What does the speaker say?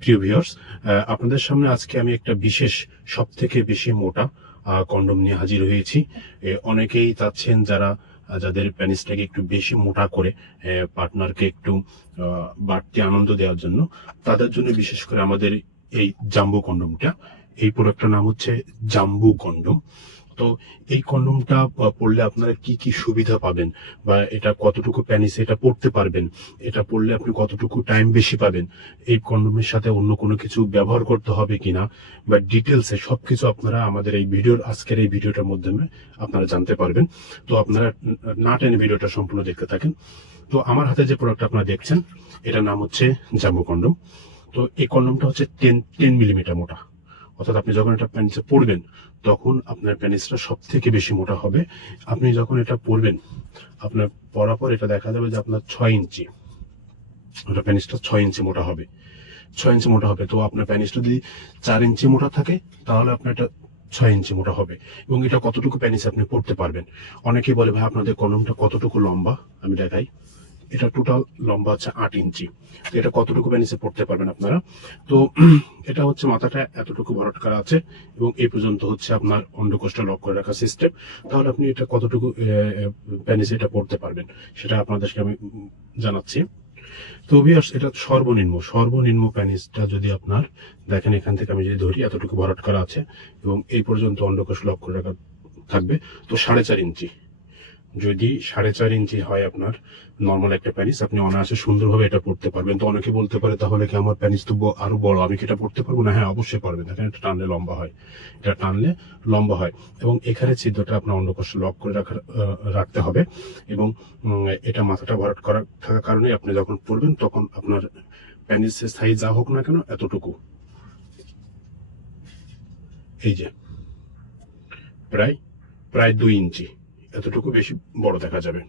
প্রিয় ভিউয়ার্স, আপনাদের সামনে আজকে আমি একটা বিশেষ সবথেকে বেশি মোটা কন্ডম নিয়ে হাজির হয়েছি। অনেকেই চাচ্ছেন যাদের পেনিসটাকে একটু বেশি মোটা করে পার্টনারকে একটু বাড়তি আনন্দ দেওয়ার জন্য, তাদের জন্য বিশেষ করে আমাদের এই জাম্বো কন্ডমটা। এই প্রোডাক্টটার নাম হচ্ছে জাম্বু কন্ডম। তো এই কন্ডমটা পড়লে আপনারা কি কি সুবিধা পাবেন, বা এটা কতটুকু প্যানিসে এটা পড়তে পারবেন, এটা পড়লে আপনি কতটুকু টাইম বেশি পাবেন, এই কন্ডোমের সাথে অন্য কোনো কিছু ব্যবহার করতে হবে কিনা, বা ডিটেলসে সবকিছু আপনারা আমাদের এই আজকের এই ভিডিওটার মাধ্যমে আপনারা জানতে পারবেন। তো আপনারা না টেনে ভিডিওটা সম্পূর্ণ দেখতে থাকেন। তো আমার হাতে যে প্রোডাক্ট আপনারা দেখছেন, এটার নাম হচ্ছে জাম্বো কন্ডম। তো এই কন্ডমটা হচ্ছে 10 মিলিমিটার মোটা। অর্থাৎ আপনি যখন এটা প্যানিসে পরবেন, তখন আপনার প্যানিসটা সব থেকে বেশি মোটা হবে। আপনি যখন এটা পরবেন, আপনার পরার পর এটা দেখা যাবে যে আপনার 6 ইঞ্চি, ওটা প্যানিসটা 6 ইঞ্চি মোটা হবে। 6 ইঞ্চি মোটা হবে। তো আপনার প্যানিসটা যদি 4 ইঞ্চি মোটা থাকে, তাহলে আপনার এটা 6 ইঞ্চি মোটা হবে। এবং এটা কতটুকু প্যানিস আপনি পড়তে পারবেন। অনেকেই বলে, ভাই আপনাদের কলমটা কতটুকু লম্বা, আমি দেখাই। এটা টোটাল লম্বা হচ্ছে 8 ইঞ্চি। তো এটা কতটুকু প্যানিসে পড়তে পারবেন আপনারা। তো এটা হচ্ছে মাথাটা এতটুকু ভরাট করা আছে, এবং এই পর্যন্ত হচ্ছে আপনার অন্ডকোষটা লক করে রাখা সিস্টেম। তাহলে আপনি এটা কতটুকু প্যানিসে এটা পড়তে পারবেন, সেটা আপনাদেরকে আমি জানাচ্ছি। তো ভিউয়ার্স, এটা সর্বনিম্ন প্যানিসটা যদি আপনার দেখেন, এখান থেকে আমি যদি ধরি, এতটুকু ভরাট করা আছে এবং এই পর্যন্ত অন্ডকোষ লক করে রাখা থাকবে। তো 4.5 ইঞ্চি, যদি 4.5 ইঞ্চি হয় আপনার নর্মাল একটা প্যানিস, আপনি অনায়াসে সুন্দরভাবে এটা পড়তে পারবেন। তো অনেকে বলতে পারে, তাহলে কি আমার প্যানিস তো আরো বড়, আমি কি এটা পড়তে পারবো না? হ্যাঁ, অবশ্যই পারবেন। দেখেন, এটা টানলে লম্বা হয়, এটা টানলে লম্বা হয়। এবং এখানে ছিদ্রটা আপনার অন্ডকোষ লক করে রাখতে হবে। এবং এটা মাথাটা ভরাট করা থাকার কারণে আপনি যখন পড়বেন, তখন আপনার প্যানিসের সাইজ যা হোক না কেন, এতটুকু, এই যে প্রায় প্রায় 2 ইঞ্চি, এতটুকু বেশি বড় দেখা যাবে।